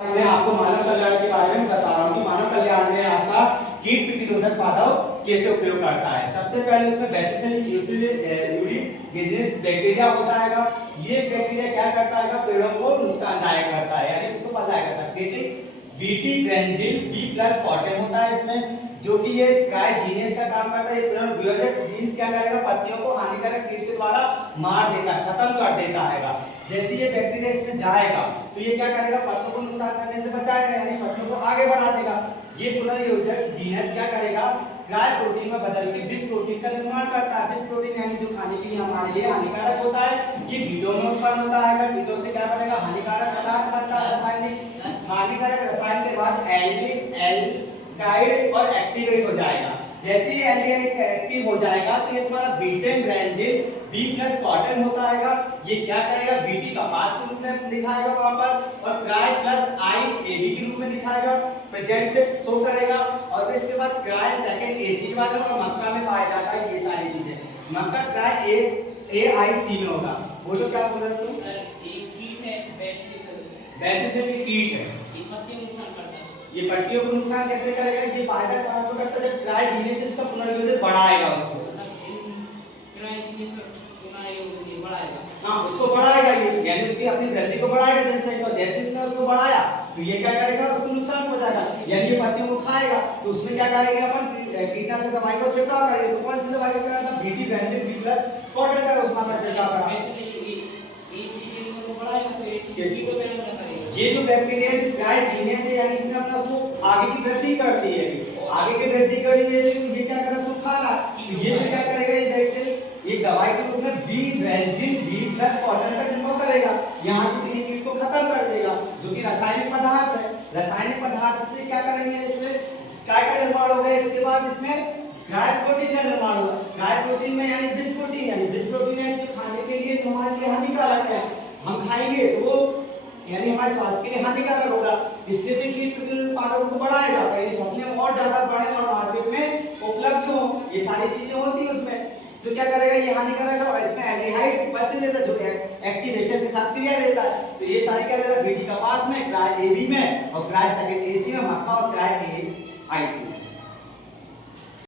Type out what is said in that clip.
मैं आपको मानव कल्याण के बारे में बता रहा हूँ कि मानव कल्याण में आपका कीट प्रतिरोधक पादप कैसे उपयोग करता है। सबसे पहले उसमें बेसिलस यूरिगेजिस बैक्टीरिया होता है। ये बैक्टीरिया क्या करता है, पेड़ों को नुकसानदायक करता है, यानी उसको फलदायक करता है। बीटी ब्रेंजिल B+ कॉटन होता है इसमें, जो कि ये काय जीनस का काम करता है। ये पुनर्वियोजक जीन्स क्या करेगा, पत्तियों को हानिकारक कीट के द्वारा मार देता है, खत्म कर देता है। जैसे ये बैक्टीरिया इसमें जाएगा तो ये क्या करेगा, पत्तों को नुकसान करने से बचाएगा, यानी फसलों को आगे बढ़ा देगा। ये पुनर्वियोजक जीनस क्या करेगा, क्राय प्रोटीन में बदल के बिस प्रोटीन का निर्माण करता है। बिस प्रोटीन यानी जो खाने के लिए हमारे लिए हानिकारक होता है, ये कीटों में उत्पन्न होता है। कीटों से क्या बनेगा, हानिकारक पदार्थ बनता है, रासायनिक हानिकारक रसायन के बाद एल्डिहाइड और एक्टिवेट हो जाएगा। जैसे ही एल्डिहाइड एक्टिव हो जाएगा तो ये तुम्हारा बीटेन ब्रेंजिल B+ कॉटन होता है। ये क्या करेगा, बीटी कपास के रूप में दिखाएगा वहां पर, और क्राय प्लस आई AB के रूप में दिखाएगा, प्रेजेंट शो करेगा। और इसके बाद क्राय सेकंड AC वाले और मक्का में पाया जाता है। ये सारी चीजें मक्का क्राय AIC में होगा। बोलो क्या बोल रहे हो तुम? सर एक कीट है बेसिलस की कीट है, ये पत्तियों को नुकसान करता है। ये पत्तियों को नुकसान कैसे करेगा, ये फायदा कहां को करता है, जब क्राय जीनेसिस का पुनर्वियोजन बढ़ाएगा उसको, मतलब इन क्रायोजेनिक पुनर्वियोजन बढ़ाएगा। हाँ उसको बढ़ाएगा, ये यानी उसकी अपनी वृद्धि को बढ़ाएगा जनसंख्या। जैसे उसने उसको बढ़ाया तो ये क्या करेगा, उसको नुकसान पहुंचाएगा, यानी ये पत्तियों को खाएगा। तो उसमें क्या करेंगे अपन, कीटनाशक दवाई को छिड़काव करेंगे। तो कौन सी दवाई को करना था, बीटी ब्रेंजिल B+ कॉटन का उसमें अपन छिड़काव करा। एक चीज इनको बढ़ाएगा फिर इसी चीज को क्या करेगा, ये जो बैक्टीरिया जो क्राय जीने से यानी इसने अपना उसको आगे की वृद्धि कर दी है, आगे की वृद्धि कर दी है, ये क्या कर रहा है, उसको खा रहा है। तो ये क्या करेगा, ये वैक्सीन एक दवाई के रूप में ब्रेंजिल B+ कॉटन का निर्माण करेगा, यहाँ से ये कीट को खत्म कर देगा, जो कि रासायनिक पदार्थ है। रासायनिक पदार्थ से क्या करेंगे, इसमें काय का निर्माण होगा। इसके बाद इसमें क्राय प्रोटीन का निर्माण होगा। क्राय प्रोटीन में यानी बिस प्रोटीन, यानी बिस प्रोटीन है जो खाने के लिए जो हमारे लिए हानिकारक है, हम खाएंगे तो वो यानी हमारे स्वास्थ्य के लिए हानिकारक होगा। इसलिए तो कीट प्रतिरोधक पादपों को बढ़ाया जाता है, ये फसलें और ज्यादा बढ़े और मार्केट में उपलब्ध हो, ये सारी चीजें होती है उसमें। तो क्या करेगा, ये हानिकारक है और इसमें एल्डिहाइड उपस्थित रहता है जो एक्टिवेशन के साथ क्रिया रहता है। तो ये सारी क्या रहता है, बीटी कपास में, क्राय AB में, और क्राय सेकंड AC में मक्का, और क्राय AIC में।